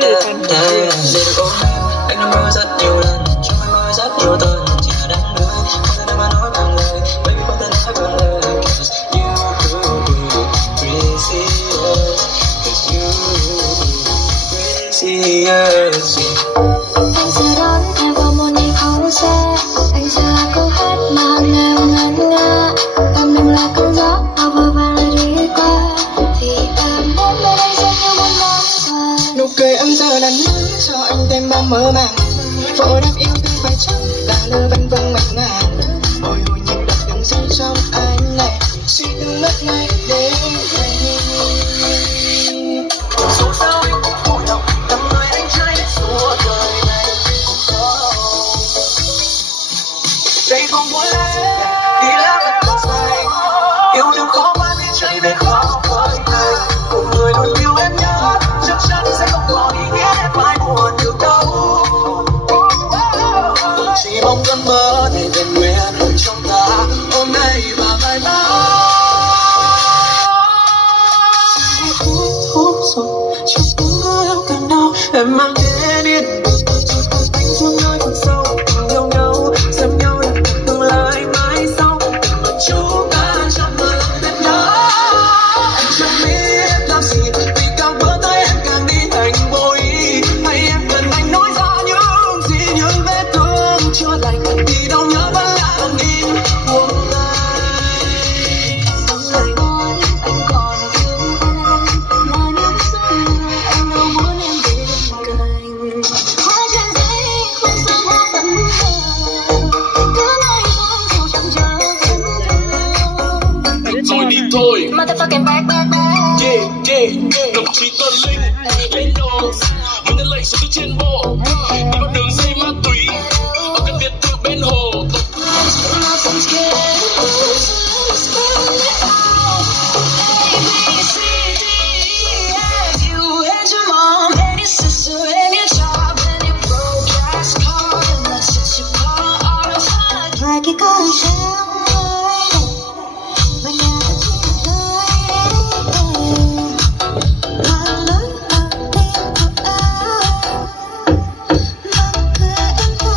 Anh đã mơ rất nhiều lần, trong anh mơ rất nhiều tuần, chỉ là đang đợi không thể nào mà nói bằng lời, baby không thể nói bằng lời. 'Cause you crazy, 'cause you crazy as anh sẽ đón em vào một ngày không xe, anh sẽ là câu hát mà hàng ngày ngân nga, em mình là cơn gió áo vừa vàng lại đi qua, vì em muốn bên anh sẽ như một món quà. Nụ cười em giờ là nắng cho anh thêm bao mơ màng, vội đáp yêu thương phải chắc cả nơi vân vân ngập ngàn, bồi hồi nhịp đập từng giây trong anh này, suy tư mất ngày đêm này. dù sao anh cũng vui lòng tầm người anh trai đến suốt đời này cũng có. Đây không muốn em đi lá vẫn còn dài, yêu đương khó quá nên chạy về khó với anh. Một người luôn yêu em nhớ chắc chắn sẽ không có ý nghĩa em phải buồn được đâu. Chỉ mong cơn mơ này về nguyện ở trong ta hôm nay và mai mai. Phút rồi trong tiếng cười em càng đau, em mang thế điên cho con anh xuống nơi vực sâu, cùng yêu nhau xem nhau là tương lai mãi sau, tình mà chúng ta trong mơ bên đó. Anh chẳng biết làm gì vì càng vỡ tay em càng đi thành vô ý, hay em cần anh nói ra những gì những vết thương chưa lành vì đau nhớ vẫn là lòng im buông tay. Anh còn thương em là những giây em đâu muốn em bên cạnh. Hoa trên giấy không sao hoa vẫn hờ, cứ nói không dù chẳng chờ Đi thôi đi thôi, motherfucking back. yeah yeah, đồng chí Tuấn Linh lên đồ, mình đã lệnh số từ trên bộ, đi vào đường dây ma túy, ở căn biệt thự bên hồ. Vài cái câu trao và nhà đã chỉ tới hoa lớn ở tim của anh, nắng cười em qua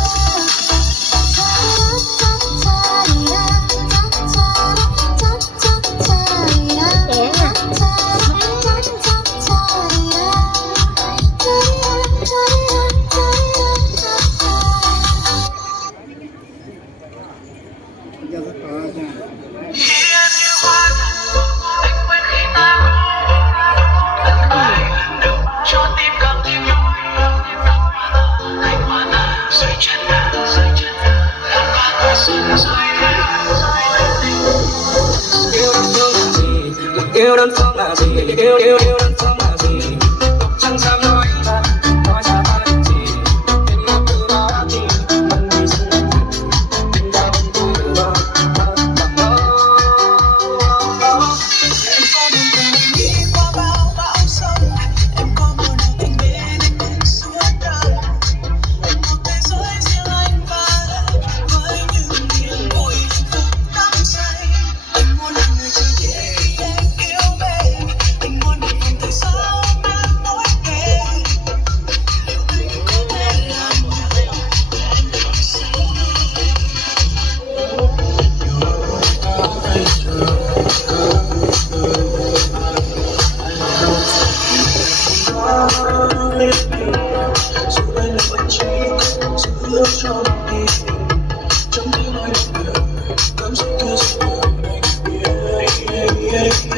yêu đơn phương là gì, yêu đơn phương là gì, chẳng dám nói ra ba điều gì, em mong từ đó thì vẫn vì sự tình ta vẫn cứ mơ làm mơ. Em có đừng từng đi qua bao bão sông, em có một tình bên anh suốt đời, em một thế giới riêng anh và em với những niềm vui hạnh phúc đắm say. Anh muốn là người chỉ để anh yêu em, anh muốn được vòng tay sau em mỗi ngày. Liệu anh có thể làm được để em được sống? Dù đây là bệnh trí, giữ ước cho lòng đi, trong tiếng nói được người, cảm xúc cứ dần đời anh.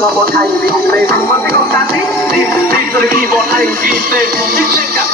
Cho bọn anh vì hùng lên không mất cái công tác đi rồi khi bọn anh ghi tên trên cả